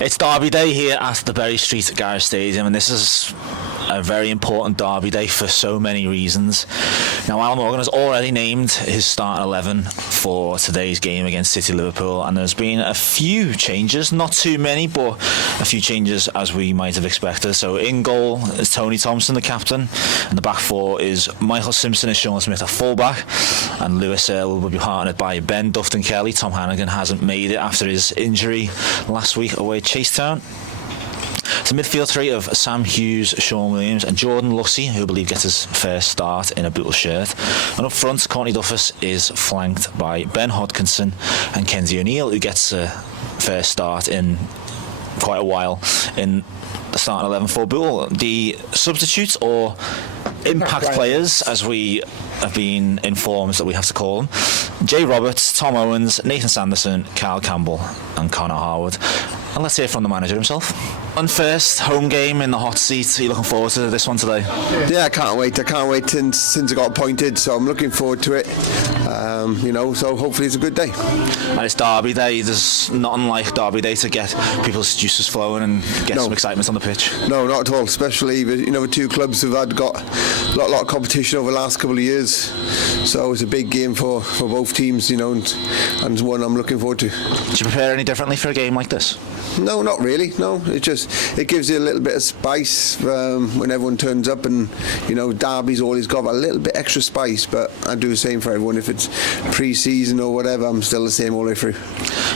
It's Derby Day here at the Bury Street Garage Stadium, and this is a very important Derby Day for so many reasons. Now, Alan Morgan has already named his starting 11 for today's game against City Liverpool, and there's been a few changes, not too many, but a few changes as we might have expected. So in goal is Tony Thompson, the captain, and the back four is Michael Simpson and Sean Smith at fullback, and Lewis Earle will be partnered by Ben Dufton Kelly. Tom Hannigan hasn't made it after his injury last week away at Chasetown. It's a midfield three of Sam Hughes, Sean Williams and Jordan Lussey, who I believe gets his first start in a Bootle shirt. And up front, Courtney Duffus is flanked by Ben Hodkinson and Kenzie O'Neill, who gets a first start in quite a while in the starting 11 for Bootle. The substitutes, or impact players, as we have been informed that we have to call them: Jay Roberts, Tom Owens, Nathan Sanderson, Carl Campbell and Connor Harwood. And let's hear from the manager himself. And first, home game in the hot seat. Are you looking forward to this one today? Yeah, I can't wait since I got appointed, so I'm looking forward to it. So hopefully it's a good day. And it's Derby Day. There's nothing like Derby Day to get people's juices flowing and get some excitement on the pitch. No, not at all. Especially the two clubs have got a lot of competition over the last couple of years. So it's a big game for both teams, and one I'm looking forward to. Do you prepare any differently for a game like this? No, not really. No, it gives you a little bit of spice when everyone turns up, and Derby's always got a little bit extra spice. But I do the same for everyone. If it's pre-season or whatever, I'm still the same all the way through.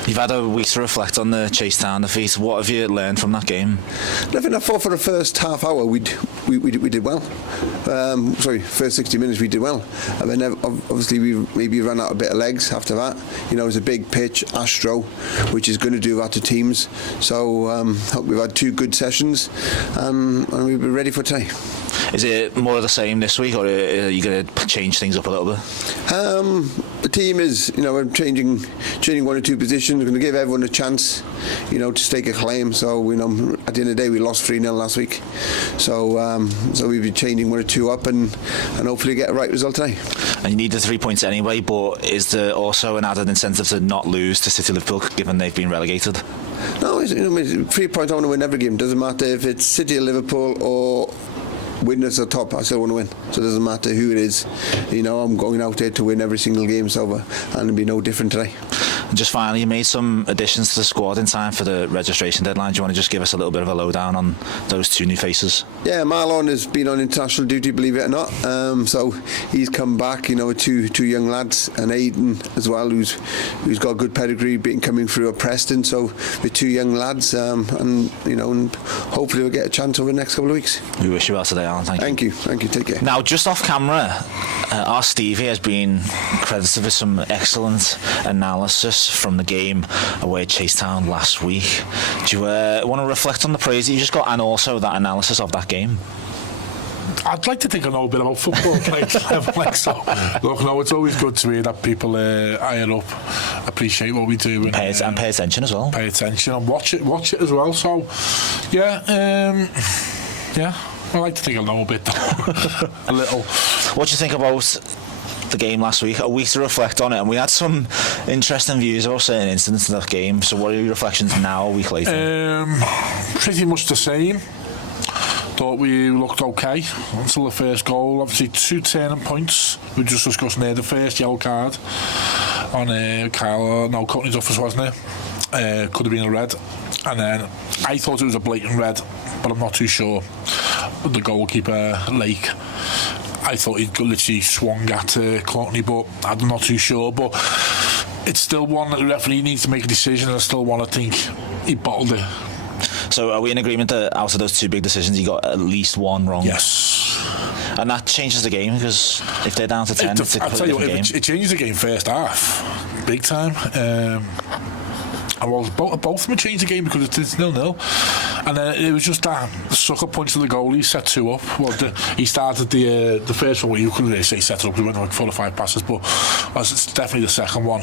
You've had a week to reflect on the Chasetown defeat. What have you learned from that game? Nothing. I thought for the first half hour we did well. First 60 minutes we did well. And then obviously we maybe ran out a bit of legs after that. It was a big pitch, Astro, which is going to do that to teams. So hope we've had two good sessions and we'll be ready for today. Is it more of the same this week, or are you going to change things up a little bit? The team is, we're changing one or two positions. We're going to give everyone a chance, to stake a claim. So, at the end of the day, we lost 3-0 last week. So we'll be changing one or two up and hopefully get a right result today. And you need the 3 points anyway, but is there also an added incentive to not lose to City Liverpool, given they've been relegated? No, 3 points I want to win every game. Doesn't matter if it's City or Liverpool or winners at the top, I still want to win. So it doesn't matter who it is. I'm going out there to win every single game, and it'll be no different today. And just finally, you made some additions to the squad in time for the registration deadline. Do you want to just give us a little bit of a lowdown on those two new faces? Yeah, Marlon has been on international duty, believe it or not. So he's come back, with two young lads, and Aidan as well, who's got a good pedigree, coming through at Preston. So with two young lads, and hopefully we'll get a chance over the next couple of weeks. We wish you well today, Alan. Thank you. Thank you. Take care. Now, just off camera, our Stevie has been credited with some excellent analysis from the game away at Chasetown last week. Do you want to reflect on the praise that you just got, and also that analysis of that game? I'd like to think I know a bit about football, so. Look, no, it's always good to hear that people iron up, appreciate what we do, and pay attention as well. Pay attention and watch it as well. So, yeah. I like to think I know a bit, a little. What do you think about the game last week? A week to reflect on it, and we had some interesting views about certain incidents in that game. So what are your reflections now, a week later? Pretty much the same. Thought we looked okay until the first goal. Obviously 2 turning points. We just discussed there the first yellow card on Courtney Duffus, wasn't it? Could have been a red. And then I thought it was a blatant red, but I'm not too sure. The goalkeeper, Lake, I thought he'd literally swung at Courtney, but I'm not too sure. But it's still one that the referee needs to make a decision, and I still want to think he bottled it. So are we in agreement that out of those two big decisions he got at least one wrong? Yes. And that changes the game, because if they're down to 10, it's a completely different game. It changes the game first half, big time. Both of them changed the game because it's 0-0, and then it was just that sucker punch to the goal. He set 2 up. He started the first one. You couldn't really say set it up. He went like 4 or 5 passes, but it's definitely the second one.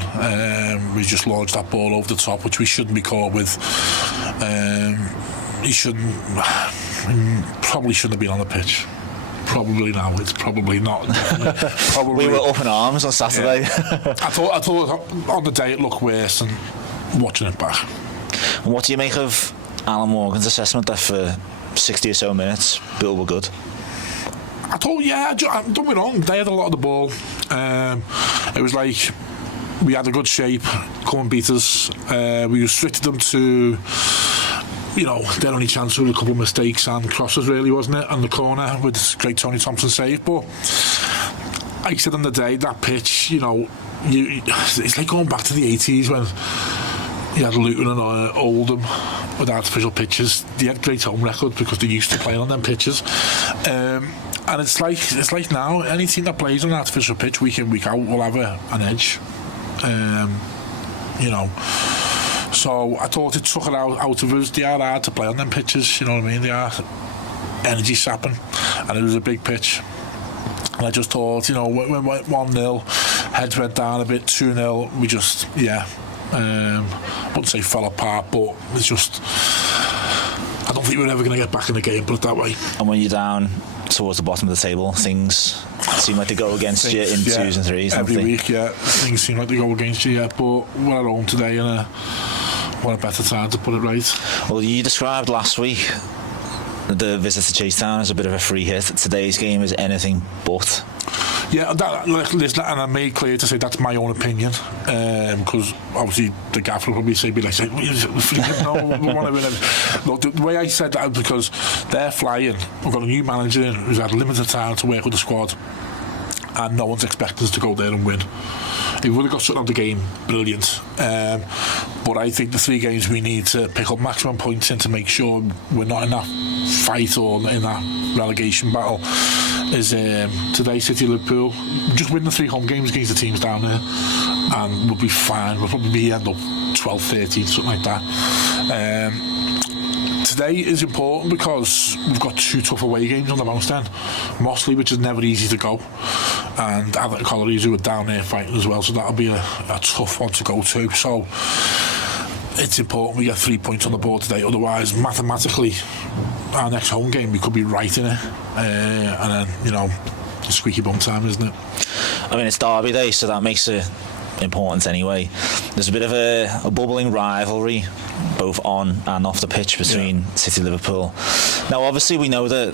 We just launched that ball over the top, which we shouldn't be caught with. Probably shouldn't have been on the pitch. Probably now, it's probably not. We were up in arms on Saturday. Yeah. I thought on the day it looked worse, and watching it back. And what do you make of Alan Morgan's assessment that for 60 or so minutes, Bootle were good? I thought, don't be wrong, they had a lot of the ball. It was like we had a good shape, come and beat us. We restricted them to, their only chance was a couple of mistakes and crosses, really, wasn't it? On the corner with this great Tony Thompson save. But like I said on the day, that pitch, it's like going back to the 80s when you had Luton and Oldham with artificial pitches. They had great home records because they used to play on them pitches. And it's like now, any team that plays on an artificial pitch week in, week out will have an edge. So I thought it took it out of us. They are hard to play on them pitches, you know what I mean? They are energy sapping, and it was a big pitch. And I just thought, when we went 1-0, heads went down a bit, 2-0, we just, I wouldn't say fell apart, but it's just, I don't think we're ever going to get back in the game, put it that way. And when you're down towards the bottom of the table, things seem like they go against you in 2s and 3s. Every week, things seem like they go against you, but we're at home today and we're a better time to put it right. Well, you described last week the visit to Chasetown as a bit of a free hit. Today's game is anything but. Yeah, listen, and I made clear to say that's my own opinion, because obviously the gaffer will probably say, no, the way I said that was because they're flying. We've got a new manager who's had limited time to work with the squad, and no one's expecting us to go there and win. If we would have got something out of the game, brilliant. But I think the 3 games we need to pick up maximum points in to make sure we're not in that fight or in that relegation battle is today, City Liverpool. Just win the 3 home games against the teams down there and we'll be fine. We'll probably end up 12, 13, something like that. Today is important because we've got 2 tough away games on the bounce then. Mossley, which is never easy to go, and Athletic Collieries, who are down there fighting as well, so that'll be a tough one to go to. So it's important we get 3 points on the board today, otherwise mathematically our next home game we could be right in it, and then squeaky bum time, isn't it? I mean, it's Derby Day, so that makes it important anyway. There's a bit of a bubbling rivalry both on and off the pitch between City and Liverpool. Now obviously we know that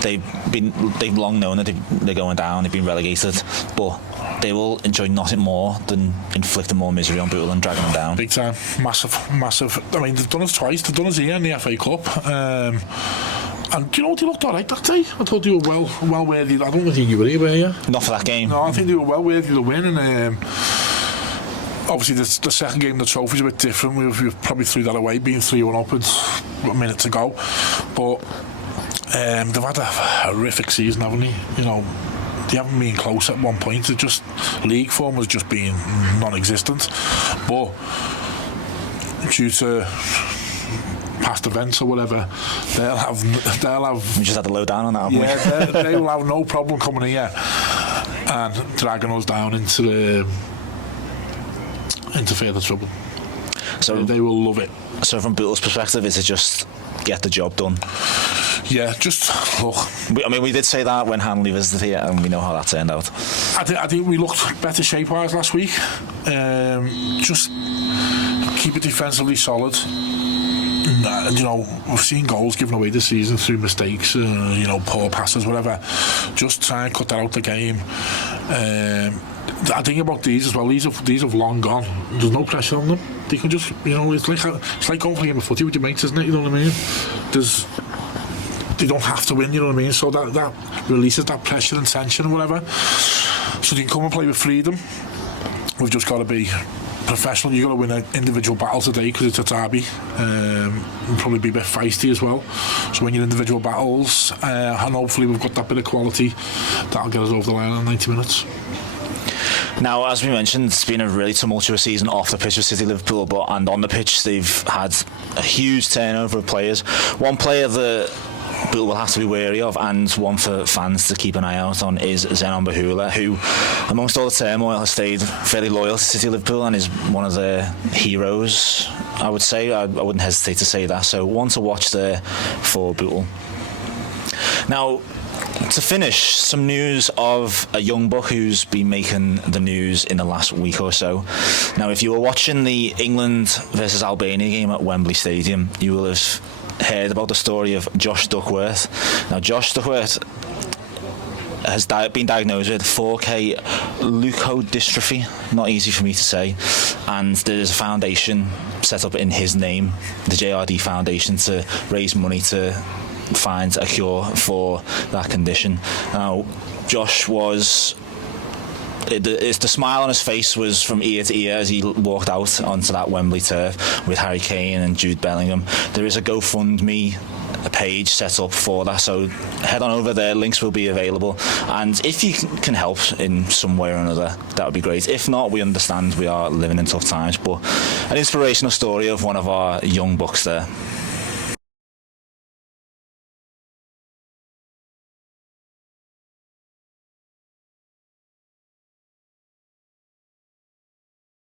they've long known that they're going down, they've been relegated, but they will enjoy nothing more than inflicting more misery on Bootle and dragging them down. Big time, massive. I mean, they've done us twice. They've done us here in the FA Cup. And do you know what, they looked alright that day? I thought they were well worthy. I don't think you were here, were you? Not for that game. No, I think they were well worthy to win, and obviously the second game, the trophy's a bit different. We probably threw that away, being 3-1 up with a minute to go. But they've had a horrific season, haven't they? They haven't been close at one point. It's just league form has just been non-existent. But due to past events or whatever, they'll have. We just had to low down on that, haven't we? They will have no problem coming here and dragging us down into further trouble. So they will love it. So from Bootle's perspective, is it just get the job done? Yeah, just look. I mean, we did say that when Hanley visited here, and we know how that turned out. I think we looked better shape-wise last week. Just keep it defensively solid. We've seen goals given away this season through mistakes, poor passes, whatever. Just try and cut that out of the game. I think about these as well. These have long gone. There's no pressure on them. They can just, it's like going for a game of footy with your mates, isn't it? You know what I mean? They don't have to win. You know what I mean? So that releases that pressure and tension and whatever. So they can come and play with freedom. We've just got to be professional. You've got to win an individual battle today because it's a derby, and probably be a bit feisty as well. So when you're individual battles, and hopefully we've got that bit of quality that'll get us over the line in 90 minutes. Now, as we mentioned, it's been a really tumultuous season off the pitch with City Liverpool, and on the pitch they've had a huge turnover of players. One player that Bootle will have to be wary of, and one for fans to keep an eye out on, is Zenon Bahula, who, amongst all the turmoil, has stayed fairly loyal to City Liverpool and is one of their heroes, I would say. I wouldn't hesitate to say that. So one to watch there for Bootle. Now, To finish, some news of a young buck who's been making the news in the last week or so. Now, if you were watching the England versus Albania game at Wembley Stadium, you will have heard about the story of Josh Duckworth. Now, Josh Duckworth has been diagnosed with 4K leukodystrophy, not easy for me to say, and there's a foundation set up in his name, the JRD Foundation, to raise money to find a cure for that condition. Now, Josh was... the smile on his face was from ear to ear as he walked out onto that Wembley turf with Harry Kane and Jude Bellingham. There is a GoFundMe page set up for that, so head on over there, links will be available, and if you can help in some way or another, that would be great. If not, we understand we are living in tough times, but an inspirational story of one of our young bucks there.